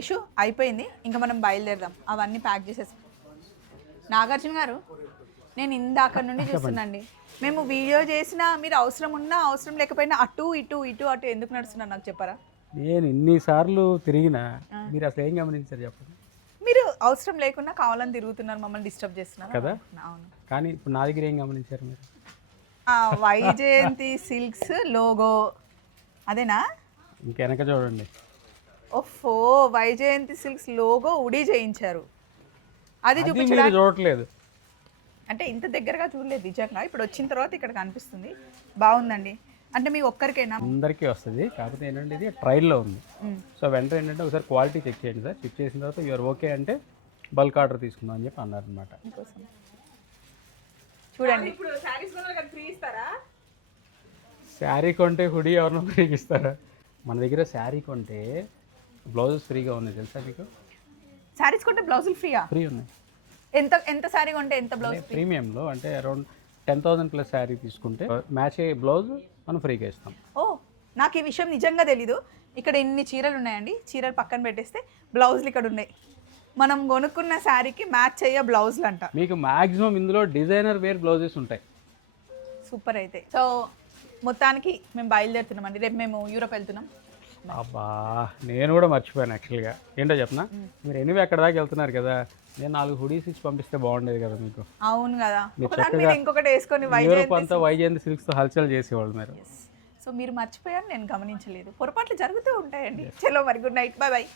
యశు అయిపోయింది, ఇంకా మనం బయలుదేరదాం. అవన్నీ ప్యాక్ చేసేసి. నాగార్జున గారు, నేను ఇందాక నుండి చూస్తున్నాండి. మేము వీడియో చేసినా మీరు అవసరం ఉన్నా అవసరం లేకపోయినా అటు ఇటు ఇటు అటు ఎందుకు నడుస్తున్నారు నాకు చెప్పరా? నేను ఇన్నిసార్లు తిరిగినా మీరు అసలు ఏం గమనించారు చెప్పండి. మీరు అవసరం లేకుండా కావాలని తిరుగుతున్నారు, మమ్మల్ని డిస్టర్బ్ చేస్తున్నారు కదా. అవును. కానీ ఇప్పుడు నా దగ్గర ఏం గమనించారు మీరు? వైజయంతి సిల్క్స్ లోగో అదేనా? ఇంకెనక చూడండి. ఓఫో, వైజయంతి సిల్క్స్ లోగో ఉడి చేయించారు. అది మీరు చూపించడానికి చూడట్లేదు. అంటే ఇంత దగ్గరగా చూడలేదు నిజంగా. ఇప్పుడు వచ్చిన తర్వాత ఇక్కడ కనిపిస్తుంది. బాగుందండి. అంటే మీ ఒక్కరికైనా? అందరికీ వస్తుంది. కాకపోతే ఏంటంటే ఇది ట్రైల్లో ఉంది. సో వెంటనే ఏంటంటే ఒకసారి క్వాలిటీ చెక్ చేయండి సార్. చెక్ చేసిన తర్వాత యూఆర్ ఓకే అంటే బల్క్ ఆర్డర్ తీసుకుందాం అని చెప్పి అన్నారు అనమాట. చూడండి, ఇప్పుడు శారీస్ ఫ్రీ ఇస్తారా? శారీ కొంటే హుడీ ఎవరినో ఫ్రీకి ఇస్తారా? మన దగ్గర శారీ కొంటే బ్లౌజెస్ ఫ్రీగా ఉన్నాయి తెలుసా మీకు? శారీస్ కొంటే బ్లౌజులు ఫ్రీయా? ఫ్రీ ఉన్నాయి. ఎంత ఎంత శారీ కొంటే ఎంత బ్లౌజ్? ప్రీమియంలో అంటే అరౌండ్ 10,000 ప్లస్ శారీ తీసుకుంటే మ్యాచ్ అయ్యే బ్లౌజ్ మనం ఫ్రీగా ఇస్తాం. ఓ, నాకు ఈ విషయం నిజంగా తెలీదు. ఇక్కడ ఎన్ని చీరలు ఉన్నాయండి, చీరలు పక్కన పెట్టేస్తే బ్లౌజులు ఇక్కడ ఉన్నాయి. మనం కొనుక్కున్న శారీకి మ్యాచ్ అయ్యే బ్లౌజులు అంట. మీకు మ్యాక్సిమం ఇందులో డిజైనర్ వేర్ బ్లౌజెస్ ఉంటాయి. సూపర్. అయితే సో మొత్తానికి మేము బయలుదేరుతున్నామండి. రేపు మేము యూరోప్ వెళ్తున్నాం. అబ్బా, నేను కూడా మర్చిపోయాను యాక్చువల్గా. ఏంటో చెప్పనా, మీరు ఎనివే అక్కడ దాకా వెళ్తున్నారు కదా, నేను 4 హుడీస్ ఇచ్చి పంపిస్తే బాగుండేది కదా మీకు. అవును కదా, ఇంకొకటి వేసుకొని యూరోప్ అంతా వైజయంతి సిల్క్స్తో హల్చల్ చేసేవాళ్ళు మీరు. సో మీరు మర్చిపోయారు, నేను గమనించలేదు. పొరపాట్లు జరుగుతూ ఉంటాయండి. చలో మరి, గుడ్ నైట్, బాయ్ బాయ్.